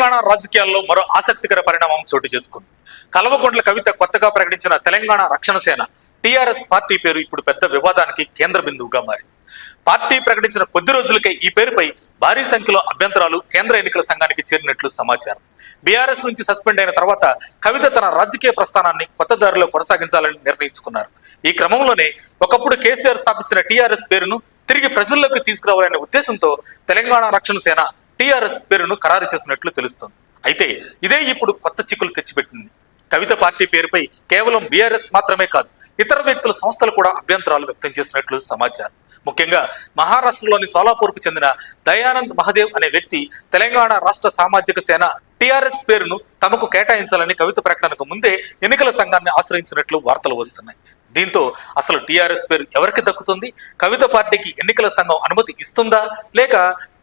తెలంగాణ రాజకీయాల్లో మరో ఆసక్తికర పరిణామం చోటు చేసుకుంది. కల్వకుంట్ల కవిత కొత్తగా ప్రకటించిన తెలంగాణ రక్షణ సేన టీఆర్ఎస్ పార్టీ పేరు ఇప్పుడు పెద్ద వివాదానికి కేంద్ర బిందువుగా మారింది. పార్టీ ప్రకటించిన కొద్ది రోజులకే ఈ పేరుపై భారీ సంఖ్యలో అభ్యంతరాలు కేంద్ర ఎన్నికల సంఘానికి చేరినట్లు సమాచారం. బీఆర్ఎస్ నుంచి సస్పెండ్ అయిన తర్వాత కవిత తన రాజకీయ ప్రస్థానాన్ని కొత్త దారిలో కొనసాగించాలని నిర్ణయించుకున్నారు. ఈ క్రమంలోనే ఒకప్పుడు కేసీఆర్ స్థాపించిన టీఆర్ఎస్ పేరును తిరిగి ప్రజల్లోకి తీసుకురావాలనే ఉద్దేశంతో తెలంగాణ రక్షణ సేన టీఆర్ఎస్ పేరును ఖరారు చేసినట్లు తెలుస్తోంది. అయితే ఇదే ఇప్పుడు కొత్త చిక్కులు తెచ్చిపెట్టింది. కవిత పార్టీ పేరుపై కేవలం బీఆర్ఎస్ మాత్రమే కాదు, ఇతర వ్యక్తుల సంస్థలు కూడా అభ్యంతరాలు వ్యక్తం చేసినట్లు సమాచారం. ముఖ్యంగా మహారాష్ట్రలోని సోలాపూర్కు చెందిన దయానంద్ మహదేవ్ అనే వ్యక్తి తెలంగాణ రాష్ట్ర సామాజిక సేన టీఆర్ఎస్ పేరును తమకు కేటాయించాలని కవిత ప్రకటనకు ముందే ఎన్నికల సంఘాన్ని ఆశ్రయించినట్లు వార్తలు వస్తున్నాయి. దీంతో అసలు టీఆర్ఎస్ పేరు ఎవరికి దక్కుతుంది? కవిత పార్టీకి ఎన్నికల సంఘం అనుమతి ఇస్తుందా, లేక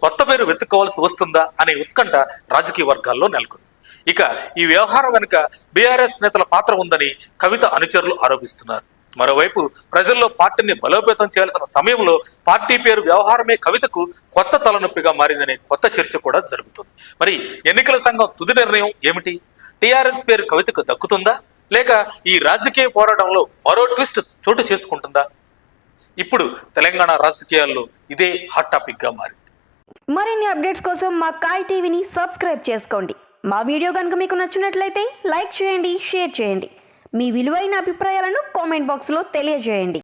కొత్త పేరు వెతుక్కోవాల్సి వస్తుందా అనే ఉత్కంఠ రాజకీయ వర్గాల్లో నెలకొంది. ఇక ఈ వ్యవహారం వెనుక బీఆర్ఎస్ నేతల పాత్ర ఉందని కవిత అనుచరులు ఆరోపిస్తున్నారు. మరోవైపు ప్రజల్లో పార్టీని బలోపేతం చేయాల్సిన సమయంలో పార్టీ పేరు వ్యవహారమే కవితకు కొత్త తలనొప్పిగా మారిందనే కొత్త చర్చ కూడా జరుగుతుంది. మరి ఎన్నికల సంఘం తుది నిర్ణయం ఏమిటి? టీఆర్ఎస్ పేరు కవితకు దక్కుతుందా, లేక ఈ రాజకీయ పోరాటంలో మరో ట్విస్ట్ చోటు చేసుకుంటుందా? ఇప్పుడు తెలంగాణ రాజకీయాల్లో ఇదే హాట్ టాపిక్ గా మారింది. మరిన్ని అప్డేట్స్ కోసం మా కాయ్ టీవీని సబ్స్క్రైబ్ చేసుకోండి. మా వీడియో కనుక మీకు నచ్చినట్లయితే లైక్ చేయండి, షేర్ చేయండి. మీ విలువైన అభిప్రాయాలను కామెంట్ బాక్స్లో తెలియజేయండి.